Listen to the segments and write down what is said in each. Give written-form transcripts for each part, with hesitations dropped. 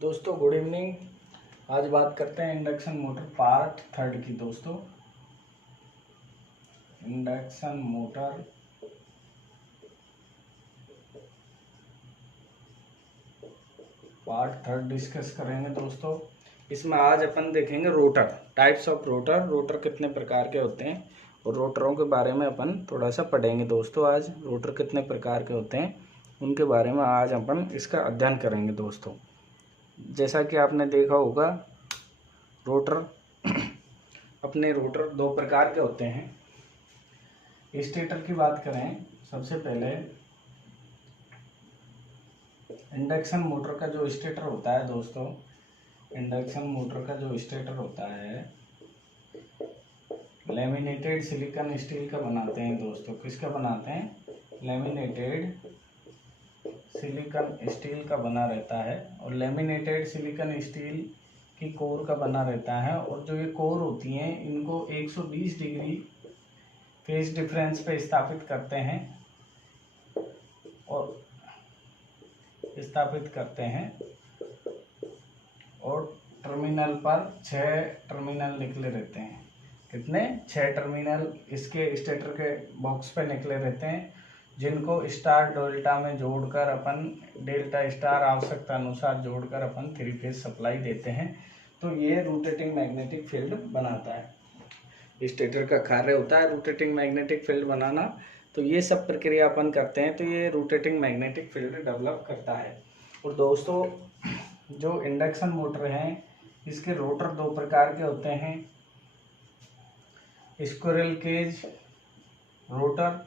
दोस्तों good evening. आज बात करते हैं इंडक्शन मोटर पार्ट थर्ड की। दोस्तों induction motor part third discuss करेंगे। दोस्तों इसमें आज अपन देखेंगे rotor, types of rotor, rotor कितने प्रकार के होते हैं और रोटरों के बारे में अपन थोड़ा सा पढ़ेंगे। दोस्तों आज रोटर कितने प्रकार के होते हैं उनके बारे में आज अपन इसका अध्ययन करेंगे। दोस्तों जैसा कि आपने देखा होगा रोटर अपने रोटर दो प्रकार के होते हैं। स्टेटर की बात करें सबसे पहले, इंडक्शन मोटर का जो स्टेटर होता है दोस्तों, इंडक्शन मोटर का जो स्टेटर होता है लैमिनेटेड सिलिकॉन स्टील का बनाते हैं। दोस्तों किसका बनाते हैं? लैमिनेटेड सिलिकॉन स्टील का बना रहता है और लैमिनेटेड सिलिकॉन स्टील की कोर का बना रहता है। और जो ये कोर होती हैं इनको 120 डिग्री फेज डिफरेंस पे स्थापित करते हैं और टर्मिनल पर 6 टर्मिनल निकले रहते हैं। कितने? 6 टर्मिनल इसके स्टेटर के बॉक्स पे निकले रहते हैं, जिनको स्टार डेल्टा में जोड़कर अपन डेल्टा स्टार आवश्यकता अनुसार जोड़कर अपन 3 फेज सप्लाई देते हैं। तो ये रोटेटिंग मैग्नेटिक फील्ड बनाता है। स्टेटर का कार्य होता है रोटेटिंग मैग्नेटिक फील्ड बनाना। तो ये सब प्रक्रिया अपन करते हैं तो ये रोटेटिंग मैग्नेटिक फील्ड डेवलप करता है। और दोस्तों जो इंडक्शन मोटर हैं इसके रोटर दो प्रकार के होते हैं। स्क्विरल केज रोटर,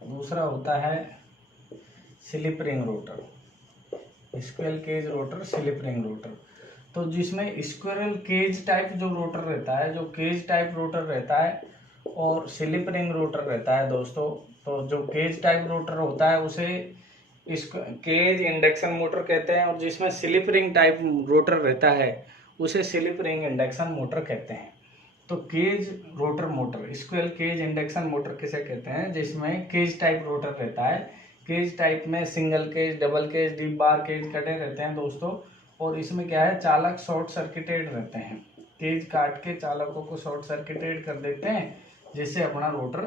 दूसरा होता है slip ring rotor. Squirrel cage rotor, slip ring rotor. तो जिसमें स्क्विरल केज टाइप जो रोटर रहता है, जो केज टाइप रोटर रहता है और स्लिप रिंग रोटर रहता है दोस्तों, तो जो केज टाइप रोटर होता है उसे केज इंडक्शन मोटर कहते हैं और जिसमें स्लिप रिंग टाइप रोटर रहता है उसे स्लिप रिंग इंडक्शन मोटर कहते हैं। तो cage rotor motor, squirrel cage induction motor किसे कहते हैं? जिसमें केज टाइप रोटर रहता है। केज टाइप में single cage, double cage, deep bar cage कटे रहते हैं दोस्तों। और इसमें क्या है, चालक शॉर्ट सर्किटेड रहते हैं। केज काट के चालकों को शॉर्ट सर्किटेड कर देते हैं, जिससे अपना रोटर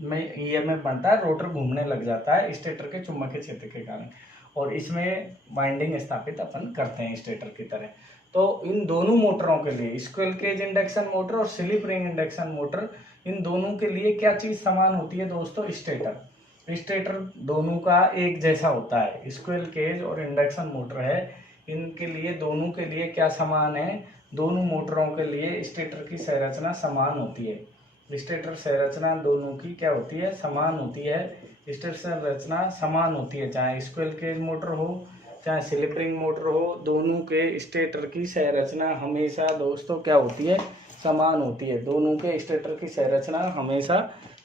में ईएमएफ बनता है, रोटर घूमने लग जाता है स्टेटर के चुंबकीय क्षेत्र के कारण। और इसमें वाइंडिंग स्थापित अपन करते हैं स्टेटर की तरह। तो इन दोनों मोटरों के लिए, स्क्विरल केज इंडक्शन मोटर और स्लिप रिंग इंडक्शन मोटर, इन दोनों के लिए क्या चीज समान होती है दोस्तों? स्टेटर। स्टेटर दोनों का एक जैसा होता है। स्क्विरल केज और इंडक्शन मोटर है, इनके लिए दोनों के लिए क्या समान है? दोनों मोटरों के लिए स्टेटर की संरचना समान होती है। स्टेटर संरचना दोनों की क्या होती है? समान होती है। स्टेटर संरचना समान होती है, चाहे स्क्विरल केज मोटर हो चाहे स्लिप रिंग मोटर हो, दोनों के स्टेटर की संरचना हमेशा दोस्तों क्या होती है? समान होती है। दोनों के स्टेटर की संरचना हमेशा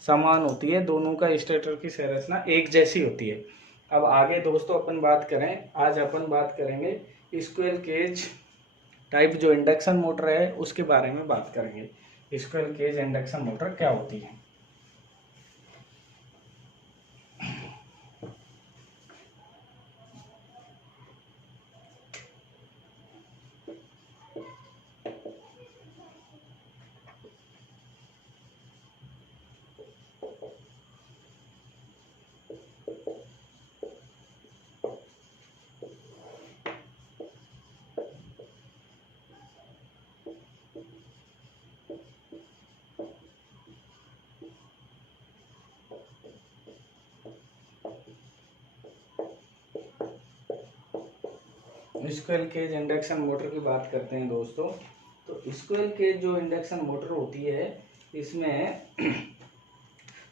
समान होती है, दोनों का स्टेटर की संरचना एक जैसी होती है। अब आगे दोस्तों अपन बात करें, आज अपन बात करेंगे स्क्विरल केज टाइप जो इंडक्शन मोटर है उसके बारे में बात करेंगे। स्क्विरल केज इंडक्शन मोटर क्या होती है? स्क्विरल केज इंडक्शन मोटर की बात करते हैं दोस्तों। तो स्क्विरल केज जो इंडक्शन मोटर होती है इसमें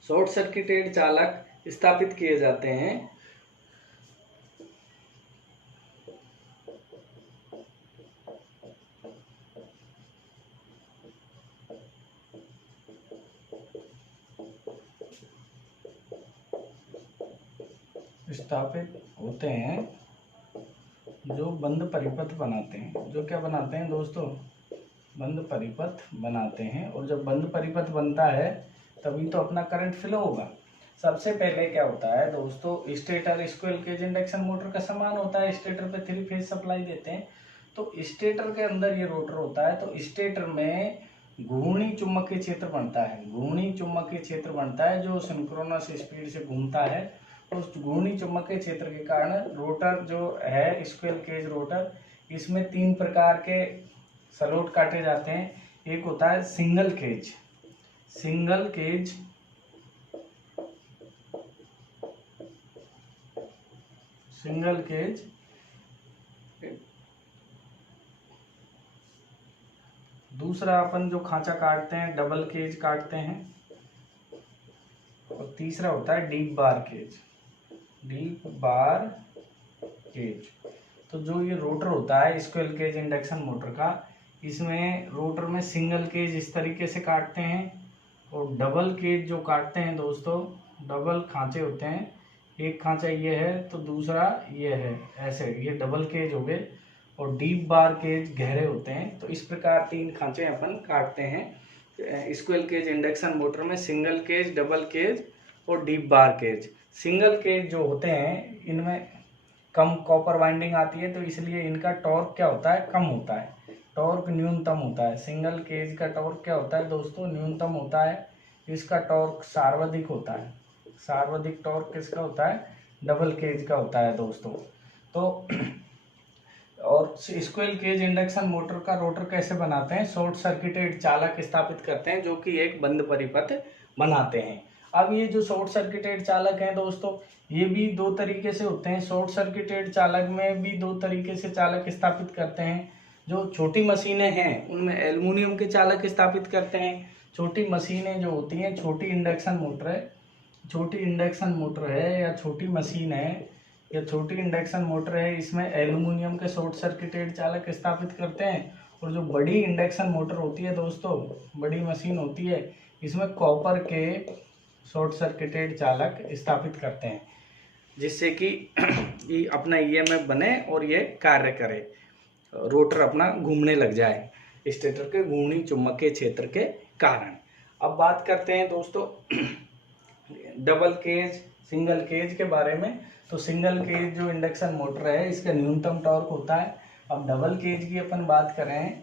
शॉर्ट सर्किटेड चालक स्थापित किए जाते हैं। स्थापित होते हैं जो बंद परिपथ बनाते हैं। जो क्या बनाते हैं दोस्तों? बंद परिपथ बनाते हैं। और जब बंद परिपथ बनता है तभी तो अपना करंट फ्लो होगा। सबसे पहले क्या होता है दोस्तों, stator squirrel cage induction motor का समान होता है, स्टेटर पे 3 फेज सप्लाई देते हैं। तो स्टेटर के अंदर ये रोटर होता है, तो स्टेटर में घूर्णी चुंबकीय क्षेत्र बनता है, घूर्णी चुंबकीय क्षेत्र बनता है जो सिंक्रोनस स्पीड से घूमता है। उस घूर्णी चुंबकीय क्षेत्र के कारण रोटर जो है स्क्विरल केज रोटर, इसमें 3 प्रकार के स्लॉट काटे जाते हैं। एक होता है single cage, single cage single cage, दूसरा अपन जो खांचा काटते हैं डबल केज काटते हैं, और तीसरा होता है deep bar cage, deep bar cage. तो जो ये रोटर होता है स्क्विरल केज इंडक्शन मोटर का, इसमें रोटर में सिंगल केज इस तरीके से काटते हैं, और डबल केज जो काटते हैं दोस्तों, डबल खांचे होते हैं, एक खांचा ये है तो दूसरा ये है, ऐसे ये डबल केज हो गए। और डीप बार केज गहरे होते हैं। तो इस प्रकार 3 खांचे अपन काटते हैं स्क्विरल केज इंडक्शन मोटर में, सिंगल केज, डबल केज और deep bar cage. Single cage जो होते हैं इनमें कम कॉपर वाइंडिंग आती है, तो इसलिए इनका टॉर्क क्या होता है, कम होता है, टॉर्क न्यूनतम होता है। सिंगल केज का टॉर्क क्या होता है दोस्तों, न्यूनतम होता है। इसका टॉर्क सर्वाधिक होता है, सर्वाधिक टॉर्क किसका होता है, डबल केज का होता है दोस्तों। तो और स्क्विरल केज इंडक्शन मोटर का रोटर कैसे बनाते हैं, शॉर्ट सर्किटेड चालक स्थापित करते हैं जो कि एक बंद परिपथ बनाते हैं। अब ये जो शॉर्ट सर्किटेड चालक हैं दोस्तों, ये भी 2 तरीके से होते हैं। शॉर्ट सर्किटेड चालक में भी 2 तरीके से चालक स्थापित करते हैं। जो छोटी मशीनें हैं उनमें एल्युमिनियम के चालक स्थापित करते हैं। छोटी मशीनें जो होती हैं, छोटी इंडक्शन मोटर है, छोटी इंडक्शन मोटर है या छोटी मशीन है या छोटी इंडक्शन मोटर है, इसमें एल्युमिनियम के शॉर्ट सर्किटेड चालक स्थापित करते हैं। और जो बड़ी इंडक्शन मोटर होती है दोस्तों, बड़ी मशीन होती है, इसमें कॉपर के शॉर्ट सर्किटेड चालक स्थापित करते हैं, जिससे कि ये अपना ईएमएफ बने और ये कार्य करे, रोटर अपना घूमने लग जाए स्टेटर के घूर्णी चुंबकीय क्षेत्र के कारण। अब बात करते हैं दोस्तों डबल केज, सिंगल केज के बारे में। तो सिंगल केज जो इंडक्शन मोटर है इसका न्यूनतम टॉर्क होता है। अब डबल केज की अपन बात करें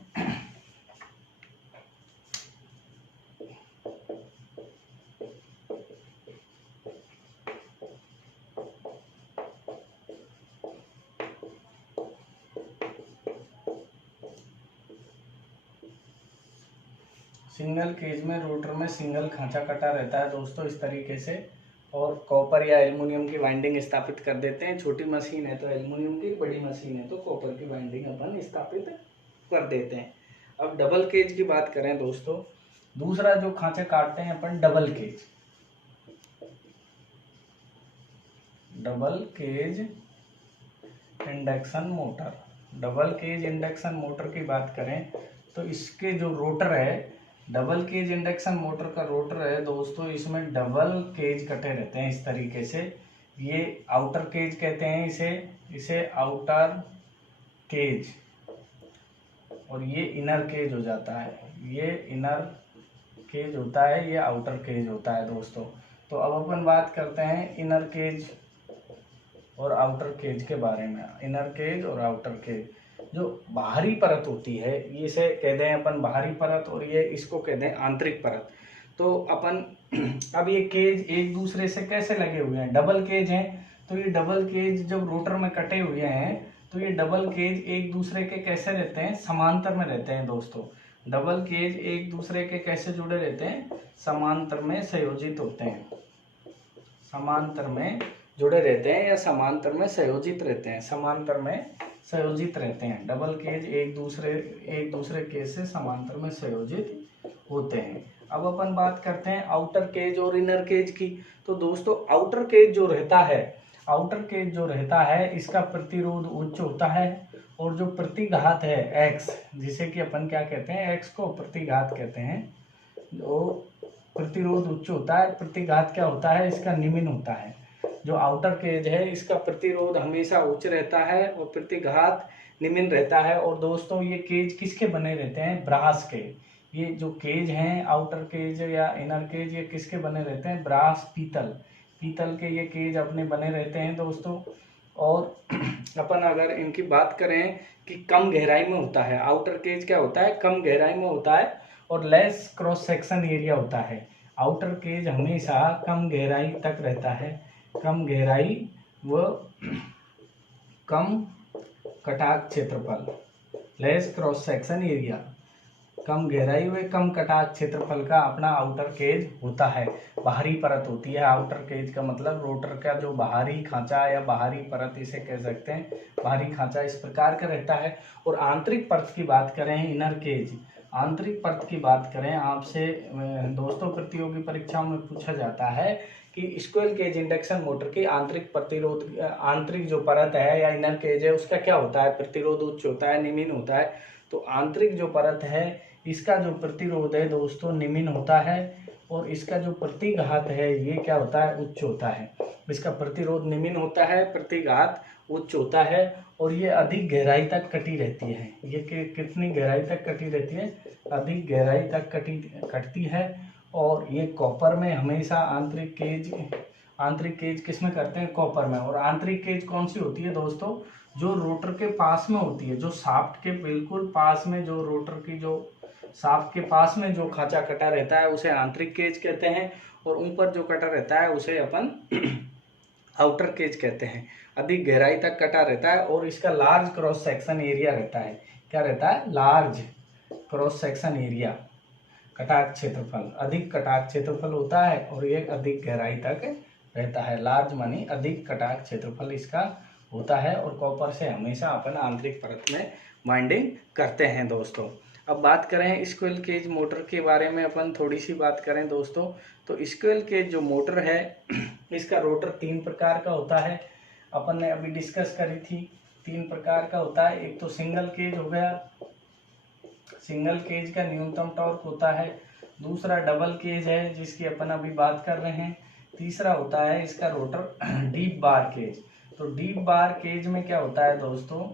सिंगल केज में रोटर में सिंगल खांचा कटा रहता है दोस्तों इस तरीके से, और कॉपर या एल्युमिनियम की वाइंडिंग स्थापित कर देते हैं। छोटी मशीन है तो एल्युमिनियम की, बड़ी मशीन है तो कॉपर की वाइंडिंग अपन स्थापित कर देते हैं। अब डबल केज की बात करें दोस्तों, दूसरा जो खांचा काटते हैं अपन double cage, double cage induction motor. Double cage induction motor की बात करें तो इसके जो रोटर है, डबल केज इंडक्शन मोटर का रोटर है दोस्तों, इसमें डबल केज कटे रहते हैं इस तरीके से। ये आउटर केज कहते हैं इसे आउटर केज, और ये इनर केज हो जाता है, ये इनर केज होता है, ये आउटर केज होता है दोस्तों। तो अब अपन बात करते हैं इनर केज और आउटर केज के बारे में। इनर केज और आउटर केज, जो बाहरी परत होती है, ये इसे कहते हैं अपन बाहरी परत, और ये इसको कहते हैं आंतरिक परत। तो अपन अब ये केज एक दूसरे से कैसे लगे हुए हैं, डबल केज हैं, तो ये डबल केज जब रोटर में कटे हुए हैं तो ये डबल केज एक दूसरे के कैसे रहते हैं, समांतर में रहते हैं दोस्तों। डबल केज एक दूसरे के कैसे जुड़े रहते हैं, समांतर में संयोजित होते हैं, समांतर में जुड़े रहते हैं या समांतर में संयोजित रहते हैं, समांतर में संयोजित रहते हैं। डबल केज एक दूसरे केज से समांतर में संयोजित होते हैं। अब अपन बात करते हैं आउटर केज और इनर केज की। तो दोस्तों आउटर केज जो रहता है इसका प्रतिरोध उच्च होता है, और जो प्रतिघात है एक्स, जिसे कि अपन क्या कहते हैं, एक्स को प्रतिघात कहते हैं, जो प्रतिरोध उच्च होता है, प्रतिघात क्या होता है, इसका निम्न होता है। जो आउटर केज है इसका प्रतिरोध हमेशा उच्च रहता है और प्रतिघात निम्न रहता है। और दोस्तों ये केज किसके बने रहते हैं, ब्रास के। ये जो केज हैं आउटर केज या इनर केज, ये किसके बने रहते हैं, ब्रास पीतल, पीतल के ये केज अपने बने रहते हैं दोस्तों। और अपन अगर इनकी बात करें कि कम गहराई में होता है, आउटर केज क्या होता है, कम गहराई में होता है और लेस क्रॉस सेक्शन एरिया होता है। आउटर केज हमेशा कम गहराई तक रहता है, कम गहराई व कम कटाक क्षेत्रफल, लेस क्रॉस सेक्शन एरिया, कम गहराई व कम कटाक क्षेत्रफल का अपना आउटर केज होता है। बाहरी परत होती है आउटर केज का मतलब रोटर का जो बाहरी खांचा या बाहरी परत इसे कह सकते हैं, बाहरी खांचा इस प्रकार का रहता है। और आंतरिक परत की बात करें, इनर केज, आंतरिक परत की बात करें आपसे दोस्तों प्रतियोगी परीक्षाओं में पूछा जाता है कि स्क्विरल केज इंडक्शन मोटर की आंतरिक प्रतिरोध, आंतरिक जो परत है या इनर केज है उसका क्या होता है, प्रतिरोध उच्च होता है निम्न होता है। तो आंतरिक जो परत है इसका जो प्रतिरोध है दोस्तों निम्न होता है और इसका जो प्रतिघात है ये क्या होता है, उच्च होता है। इसका प्रतिरोध निम्न होता है, प्रतिघात उच्च होता है और ये अधिक गहराई तक कटी रहती है। ये कितनी गहराई तक कटी रहती है, अधिक गहराई तक कटती है। और ये कॉपर में हमेशा आंतरिक केज किस में करते हैं, कॉपर में। और आंतरिक केज कौन सी होती है दोस्तों, जो रोटर के पास में होती है, जो शाफ्ट के बिल्कुल पास में, जो रोटर की जो शाफ्ट के पास में जो खांचा कटा रहता है उसे आंतरिक केज कहते हैं और ऊपर जो कटा रहता है उसे अपन आउटर केज कहते हैं। अधिक गहराई तक कटा रहता है और इसका लार्ज क्रॉस सेक्शन एरिया रहता है। क्या रहता है, लार्ज क्रॉस सेक्शन एरिया, कटाक क्षेत्रफल, अधिक कटाक क्षेत्रफल होता है और ये अधिक गहराई तक रहता है। लार्ज मानी अधिक कटाक क्षेत्रफल इसका होता है और कॉपर से हमेशा अपन आंतरिक परत में वाइंडिंग करते हैं दोस्तों। अब बात करें स्क्विरल केज मोटर के बारे में, अपन थोड़ी सी बात करें दोस्तों। तो स्क्विरल केज जो मोटर है इसका रोटर 3 प्रकार का होता है, अपन ने अभी डिस्कस करी थी। 3 प्रकार का होता है, एक तो सिंगल केज हो गया, सिंगल केज का न्यूनतम टॉर्क होता है। दूसरा डबल केज है जिसकी अपन अभी बात कर रहे हैं। तीसरा होता है इसका रोटर डीप बार केज। तो डीप बार केज में क्या होता है दोस्तों,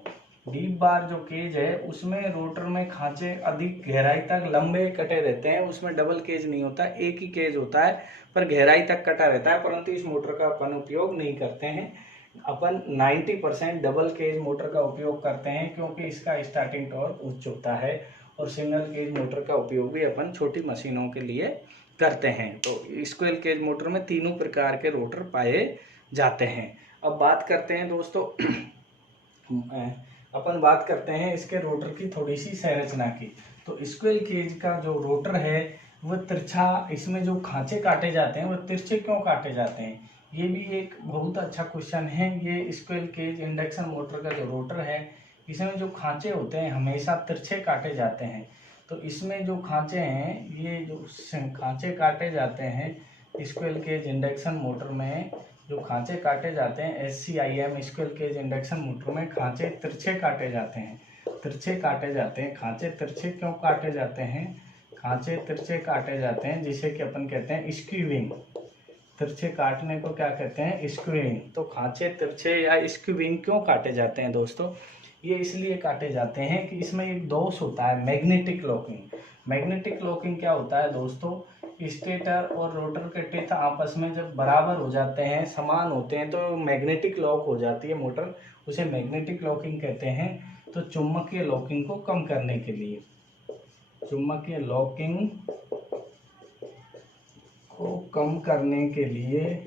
डीप बार जो केज है उसमें रोटर में खांचे अधिक गहराई तक लंबे कटे रहते हैं, उसमें डबल केज नहीं होता, एक ही केज होता है पर गहराई तक कटा रहता है। परंतु इस मोटर का अपन उपयोग नहीं करते हैं, अपन 90% डबल केज मोटर का उपयोग करते हैं क्योंकि इसका स्टार्टिंग टॉर्क उच्च होता है। और सिंगल केज मोटर का उपयोग भी अपन छोटी मशीनों के लिए करते हैं। तो स्क्विरल केज मोटर में तीनों प्रकार के रोटर पाए जाते हैं। अब बात करते हैं दोस्तों अपन बात करते हैं इसके रोटर की थोड़ी सी संरचना की। तो स्क्विरल केज का जो रोटर है वह तिरछा, इसमें जो खांचे काटे जाते हैं वह तिरछे क्यों काटे जाते हैं, ये भी एक बहुत अच्छा क्वेश्चन है। ये स्क्विरल केज इंडक्शन मोटर का जो रोटर है इसमें जो खांचे होते हैं हमेशा तिरछे काटे जाते हैं। तो इसमें जो खांचे हैं, ये जो खांचे काटे जाते हैं स्क्विरल केज इंडक्शन मोटर में, जो खांचे काटे जाते हैं SCIM squirrel cage induction motor में खांचे तिरछे काटे जाते हैं, तिरछे काटे जाते हैं। खांचे तिरछे क्यों काटे जाते हैं, खांचे तिरछे काटे जाते हैं जिसे कि अपन कहते हैं स्क्यूइंग। तिरछे काटने को क्या कहते हैं, स्क्यूइंग। तो खांचे तिरछे या स्क्यूइंग क्यों काटे जाते हैं दोस्तों, ये इसलिए काटे जाते हैं कि इसमें एक दोष होता है मैग्नेटिक लॉकिंग। मैग्नेटिक लॉकिंग क्या होता है दोस्तों, स्टेटर और रोटर के टेथ आपस में जब बराबर हो जाते हैं, समान होते हैं, तो मैग्नेटिक लॉक हो जाती है मोटर, उसे मैग्नेटिक लॉकिंग कहते हैं। तो चुंबकीय लॉकिंग को कम करने के लिए, चुंबकीय लॉकिंग को कम करने के लिए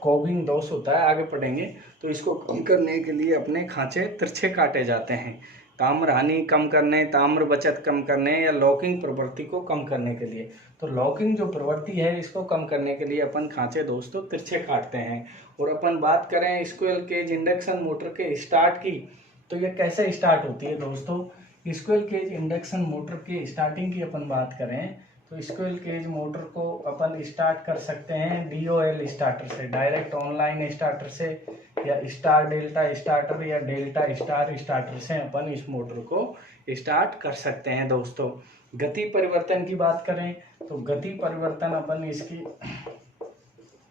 कॉगिंग दोष होता है, आगे पढ़ेंगे। तो इसको कम करने के लिए अपने खांचे तिरछे काटे जाते हैं, ताम्र हानि कम करने, ताम्र बचत कम करने या लॉकिंग प्रवृत्ति को कम करने के लिए। तो लॉकिंग जो प्रवृत्ति है इसको कम करने के लिए अपन खांचे दोस्तों तिरछे काटते हैं। और अपन बात करें स्क्विरल केज इंडक्शन मोटर के स्टार्ट की, तो ये कैसे स्टार्ट होती है दोस्तों। स्क्विरल केज इंडक्शन मोटर के स्टार्टिंग की अपन बात करें तो स्क्विरल केज मोटर को अपन स्टार्ट कर सकते हैं DOL स्टार्टर से, डायरेक्ट ऑनलाइन स्टार्टर से, या स्टार डेल्टा स्टार्टर या डेल्टा स्टार स्टार्टर से अपन इस मोटर को स्टार्ट कर सकते हैं दोस्तों। गति परिवर्तन की बात करें तो गति परिवर्तन अपन इसकी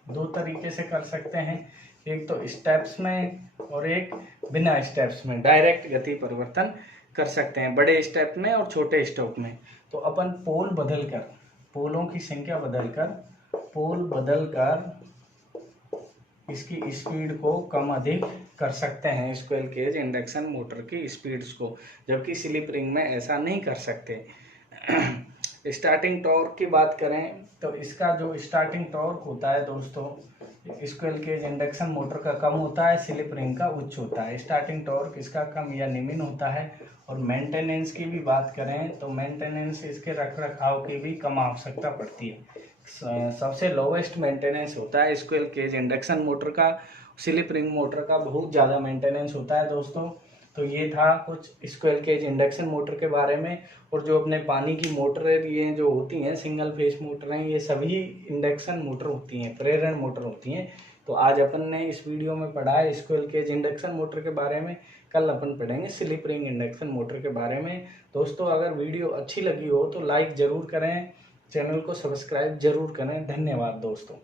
2 तरीके से कर सकते हैं, एक तो स्टेप्स में और एक बिना स्टेप्स में डायरेक्ट गति परिवर्तन कर सकते हैं, बड़े स्टेप में और छोटे स्टेप में। तो अपन पोल बदलकर, पोलों की संख्या बदलकर पोल बदल कर इसकी स्पीड को कम अधिक कर सकते हैं, स्क्विरल केज इंडक्शन मोटर की स्पीड्स को, जबकि स्लिप रिंग में ऐसा नहीं कर सकते। स्टार्टिंग टॉर्क की बात करें तो इसका जो स्टार्टिंग टॉर्क होता है दोस्तों, स्क्विरल केज इंडक्शन मोटर का कम होता है, स्लिप रिंग का उच्च होता है। स्टार्टिंग टॉर्क इसका कम या निम्न होता है। और मेंटेनेंस की भी बात करें तो मेंटेनेंस इसके रख रखाव की भी कम आवश्यकता पड़ती है। सबसे लोवेस्ट मेंटेनेंस होता है स्क्विरल केज इंडक्शन मोटर का, स्लिप रिंग मोटर का बहुत ज़्यादा मेंटेनेंस होता है दोस्तों। तो ये था कुछ स्क्विरल केज इंडक्शन मोटर के बारे में। और जो अपने पानी की मोटरें ये जो होती हैं सिंगल फेस मोटरें, ये सभी इंडक्शन मोटर होती हैं, प्रेरण मोटर होती हैं। तो आज अपन ने इस वीडियो में पढ़ा है स्क्विरल केज इंडक्शन मोटर के बारे में, कल अपन पढ़ेंगे स्लिप रिंग इंडक्शन मोटर के बारे में। दोस्तों अगर वीडियो अच्छी लगी हो तो लाइक ज़रूर करें, चैनल को सब्सक्राइब जरूर करें। धन्यवाद दोस्तों।